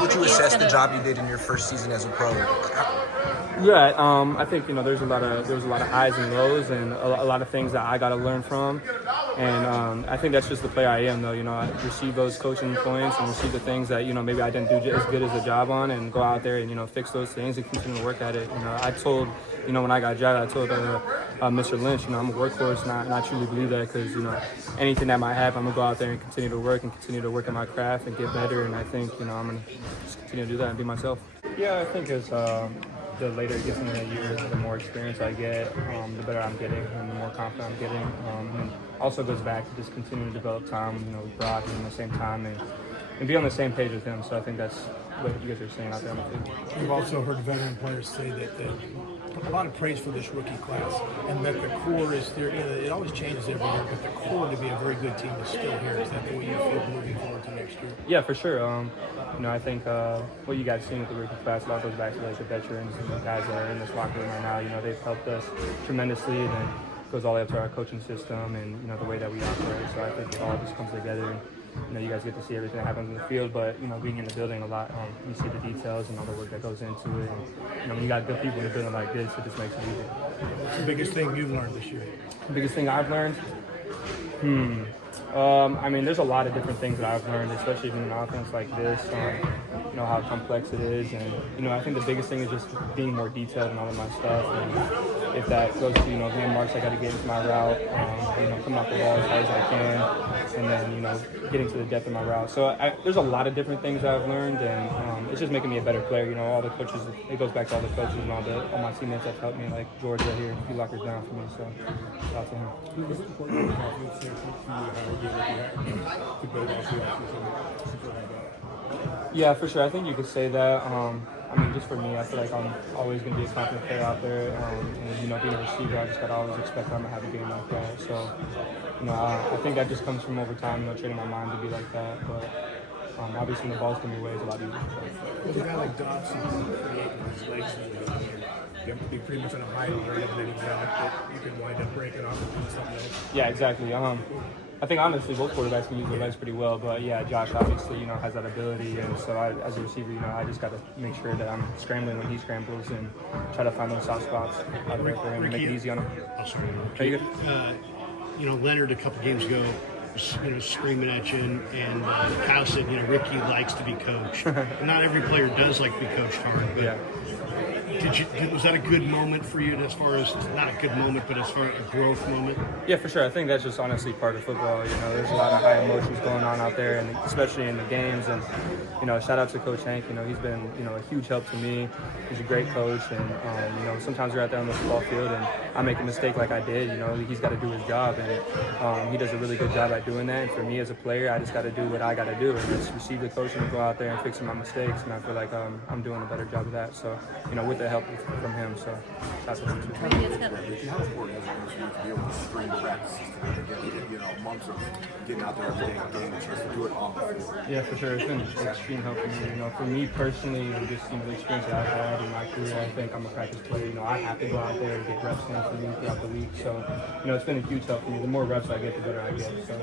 How would you assess the job you did in your first season as a pro? Yeah, I think there was a lot of highs and lows, and a lot of things that I got to learn from, and I think that's just the player I am. Though I receive those coaching points and receive the things that maybe I didn't do as good as a job on, and go out there and fix those things and continue to work at it. I told when I got drafted, I told Mr. Lynch, I'm a workhorse, and I truly believe that because anything that might happen, I'm gonna go out there and continue to work at my craft and get better, and I think I'm gonna just continue to do that and be myself. Yeah, I think as the later it gets in the year, the more experience I get, the better I'm getting and the more confident I'm getting. And also goes back to just continuing to develop time, with Brock and at the same time and be on the same page with him. So I think that's what you guys are saying out there on the field. We've also heard veteran players say that a lot of praise for this rookie class and that the core is there. It always changes every year, but the core to be a very good team is still here. Is that the way you feel moving forward to next year? Yeah, for sure. I think what you guys seen with the rookie class, a lot goes back to the veterans and the guys that are in this locker room right now. They've helped us tremendously, and then goes all the way up to our coaching system and the way that we operate. So I think it all just comes together. And, you guys get to see everything that happens in the field, but being in the building a lot, you see the details and all the work that goes into it. And when you got good people in the building like this, it just makes it easy. What's the biggest thing you've learned this year? The biggest thing I've learned? There's a lot of different things that I've learned, especially in an offense like this. How complex it is, and I think the biggest thing is just being more detailed in all of my stuff. And if that goes to being marks, I got to get into my route, coming off the ball as hard as I can, and then getting to the depth of my route. So there's a lot of different things I've learned, and it's just making me a better player. All the coaches, it goes back to all the coaches and all my teammates that helped me, like George right here, he lockers down for me. So shout out to him. Yeah, for sure. I think you could say that. Just for me, I feel like I'm always going to be a confident player out there. And being a receiver, I just got to always expect I'm going to have a game like that. So, I think that just comes from over time, training my mind to be like that. But obviously, when the ball's coming away, it's a lot easier. With a guy like Dobson, his legs, you have to be pretty much on a high alert of any route that you can wind up breaking off and doing something else. Yeah, exactly. I think honestly both quarterbacks can use their legs pretty well, but yeah, Josh obviously has that ability, and so as a receiver, I just got to make sure that I'm scrambling when he scrambles and try to find those soft spots out there for him and make it easy on him. Oh, sorry. Are you good? Leonard a couple games ago, screaming at you, and Kyle said, Ricky likes to be coached. Not every player does like to be coached hard, but yeah. Was that a good moment for you as far as, not a good moment, but as far as a growth moment? Yeah, for sure. I think that's just honestly part of football. There's a lot of high emotions going on out there, and especially in the games. And, shout out to Coach Hank. He's been, a huge help to me. He's a great coach. And, sometimes we're out there on the football field and I make a mistake like I did. He's got to do his job. And he does a really good job at doing that. And for me as a player, I just got to do what I got to do and just receive the coaching and go out there and fix my mistakes. And I feel like I'm doing a better job of that. So, with the help from him, so that's what I'm doing. How important is it to be able to string practices together, months of getting out there every day and getting a chance to do it on the field? Yeah, for sure. It's been extreme help for me. For me personally, and just the experience that I've had in my career, I think I'm a practice player. I have to go out there and get reps in for me throughout the week. So, it's been a huge help for me. The more reps I get, the better I get. So,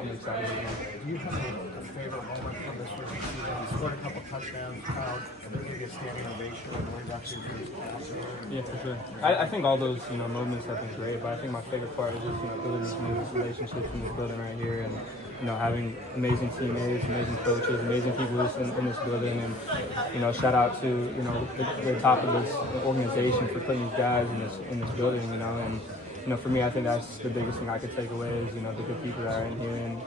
I'm excited again. Do you have a favorite moment from this rookie season? You scored a couple touchdowns, crowd, and then you get standing ovation and learned up to his class. Yeah, for sure. I think all those moments have been great, but I think my favorite part is just building these new relationships in this building right here, and having amazing teammates, amazing coaches, amazing people in this building, and shout out to the top of this organization for putting these guys in this building, and for me, I think that's the biggest thing I could take away is, the good people that are in here and,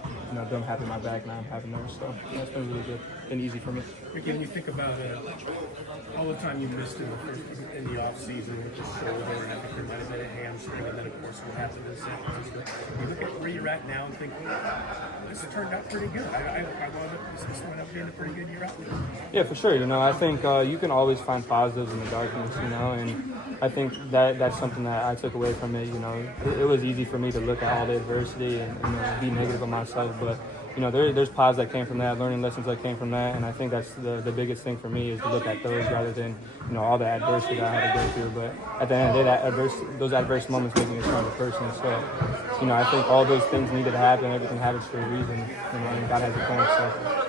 them having my back and I'm having theirs. So it's been really good and easy for me. Ricky, when you think about all the time you missed in the off season with your shoulder, and I think there might have been a hamstring, and then of course what happened in San Francisco. You look at where you're at now and think, this has turned out pretty good. I wound up this went up being a pretty good year out there. Yeah, for sure. I think you can always find positives in the darkness, and I think that's something that I took away from it. It was easy for me to look at all the adversity and be negative on myself, but there's positives that came from that, learning lessons that came from that, and I think that's the biggest thing for me is to look at those rather than all the adversity that I had to go through. But at the end of the day, those adverse moments make me a stronger person. So I think all those things needed to happen. Everything happens for a reason, and God has a plan. So.